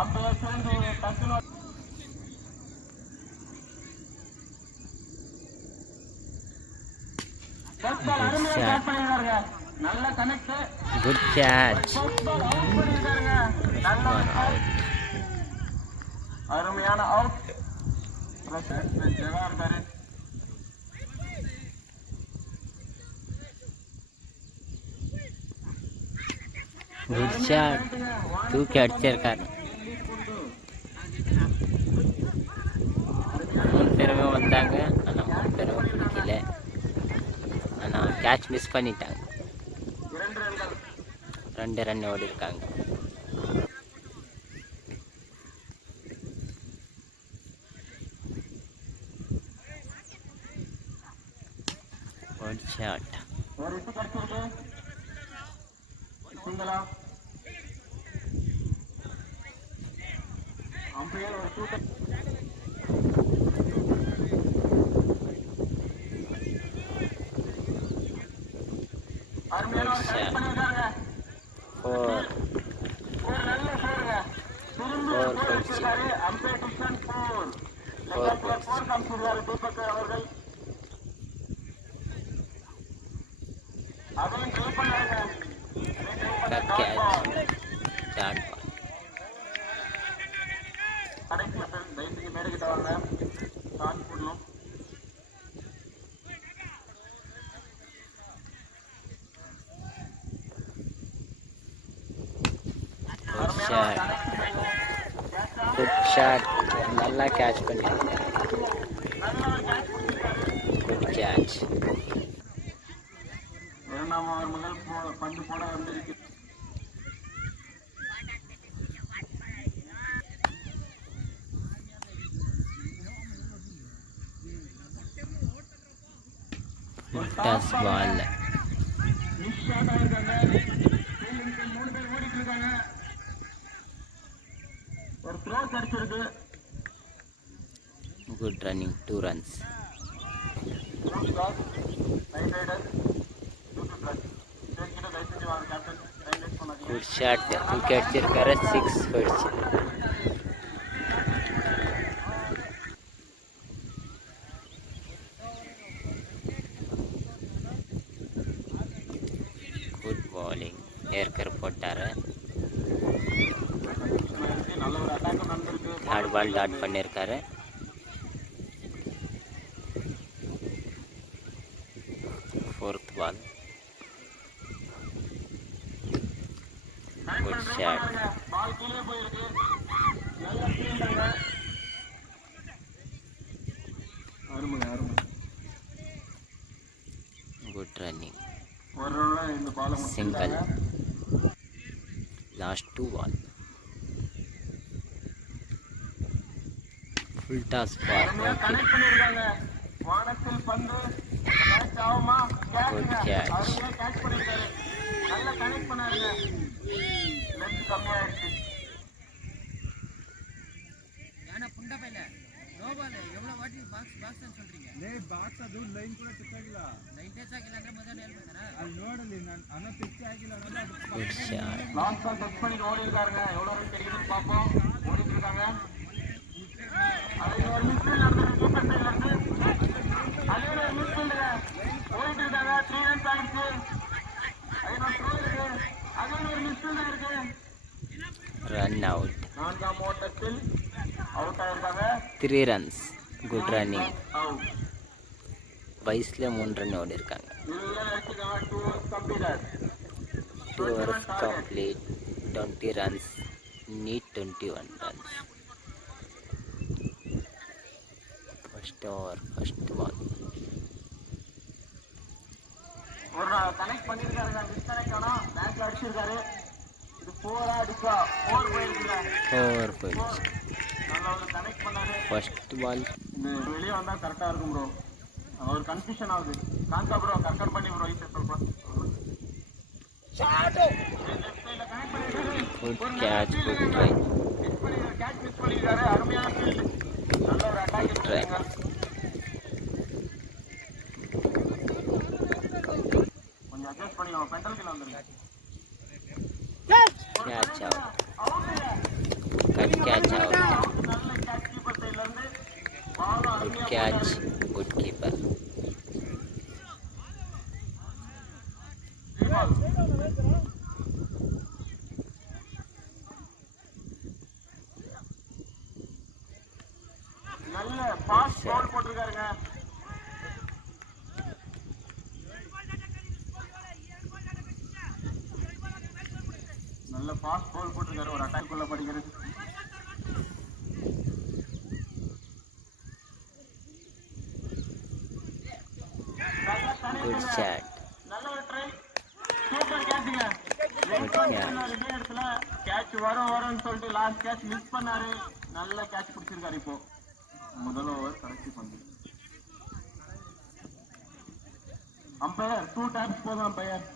அம்பையர் சேர்ந்து டக்குனு நல்ல கனெக்ட். Good catch. அருமையான அவுட். Good shot. தூக்கி அடிச்சிருக்காரு. 3 பேருமே வந்தாங்க. ஆனால் 3 பேரும் பிடிக்கல. ஆனால் கேட்ச் மிஸ் பண்ணிட்டாங்க. 2 ரன் ஓடி இருக்காங்க. Good shot. Good shot. நல்லா கேட்ச் பண்ணிருக்காங்க. Good catch. இரண்டாம் ஓவர் முதல் பந்து போட வந்திருக்கு. Toss ball. Good running. 2 runs. Good shot. தூக்கி அடிச்சிருக்காரு. 6 போயிடுச்சு. குட் பாலிங். ஏற்கர் போட்டாரு. 3rd பால் டாட் பண்ணியிருக்காரு. 4th ball. Good shot. Good running. Single. Last 2 ball. Full toss ball. வானத்தில் பந்து கேட்ச் ஆகுமா? Good catch. நல்ல கனெக்ட் பண்ணாருங்க. லென்த் கம்மியாயிடுச்சு. ஏன்னா புண்ட பையில நோ பால் எவ்வளவு வாட்டி ಬಾಕ್ಸ್ ಅಂತ சொல்றீங்க ಲೇ ಬಾಕ್ಸ್ ಅದು ಲೈನ್ ಕೂಡ ಟಚ್ ಆಗಿಲ್ಲ. ಲೈನ್ ಟಚ್ ಆಗಿಲ್ಲ ಅಂದ್ರೆ ಮೊದಲು ಹೇಳ್ಬೇಕರಾ? ಅಲ್ಲಿ ನೋಡಲಿ ನಾನು ಅನ್ನ ಟಚ್ ಆಗಿಲ್ಲ ಅನ್ನೋದು ಅದು ಲಾಸ್ಟ್ ಬಾಲ್ ಟಚ್ பண்ணி ஓடி இருக்காருங்க. எவ்வளவு ரன் கிடைக்குதுன்னு பாப்போம். ஓடிட்டு இருக்காங்க. அது ஒரு மிஸ்ஸில் நடந்துருக்கு. அது ஒரு மிஸ்ஸில் ஓடிட்டு இருக்காங்க. 3 runs ஆயிடுச்சு. அது ஒரு மிஸ்ஸில் இருக்கு. Run out. 4ஆம் ஓட்டத்தில் அவுட் ஆயிருக்காங்க. 3 runs. Good running. வயசுல 3 ரன் ஓடி இருக்காங்க. 2 overs complete. 20 runs. Need 21 runs. First over, first ball. ஒரு கனெக்ட் பண்ணிருக்காருங்க. டிஸ்கனெக்ட் ஆனா பேக்ல அடிச்சிருக்காரு. இது 4 அடிச்சா 4 போயிருக்காரு. 4 போயிடுச்சு. நல்லா ஒரு கனெக்ட் பண்ணாரு. First ball. இந்த வெளியே வந்தா கரெக்டா இருக்கும் ப்ரோ. ஒரு கன்ஃபியூஷன் ஆகுது. காந்தா ப்ரோ கரெக்ட் பண்ணி ப்ரோ இது சொல்றேன். Shot. Good catch. Good try. Catch miss பண்ணிருக்காரு. அருமையான ஃபீல்ட். நல்ல ஒரு அட்டாக் ட்ரை. கொஞ்சம் அட்ஜஸ்ட் பண்ணி நம்ம பெண்டல் கீழ வந்துருங்க. Catch out. Catch out. நல்ல கேட்ச் கீப்பர் சைடுல இருந்து பால் குட் அருமையா கேட்ச், குட் கீப்பர். நல்ல பாஸ் பவுல் போட்டிருக்காருங்க. நல்ல பாஸ் பவுல் போட்டிருக்காரு ஒரு அட்டாக் குள்ள படிக்கிறது. Good shot. நல்ல ஒரு ட்ரை, சூப்பர் கேட்சுங்க. இதே இடத்துல கேட்ச் வரும்னு சொல்லிட்டு லாஸ்ட் கேட்ச் மிஸ் பண்ணாரு. நல்ல கேட்ச் பிடிச்சிருக்காரு. இப்போ முதல் ஓவர் கடைசி பந்து. அம்பையர் 2 taps போதும். அம்பையர்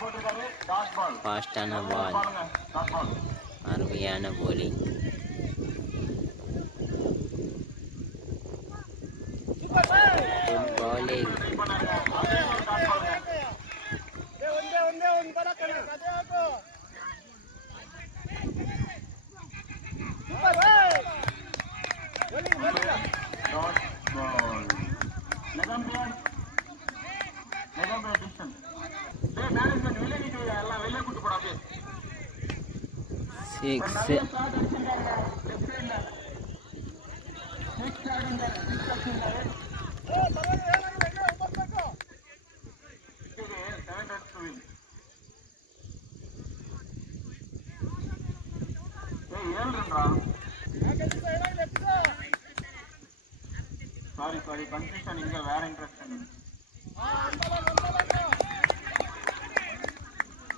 போட்டிருக்காரு. டாட் பால், ஃபாஸ்டான பால், டாட் பால். அருமையான bowling. Good bowling. Six. Sorry confusion. இங்க வேற இன்ட்ரெஸ்ட்.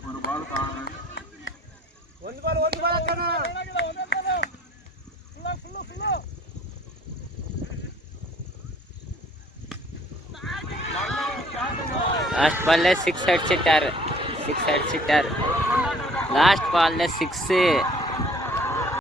ஒரு பால் காணு. லாஸ்ட் பால்ல 6 அடிச்சிட்டார். லாஸ்ட் பால்ல 6.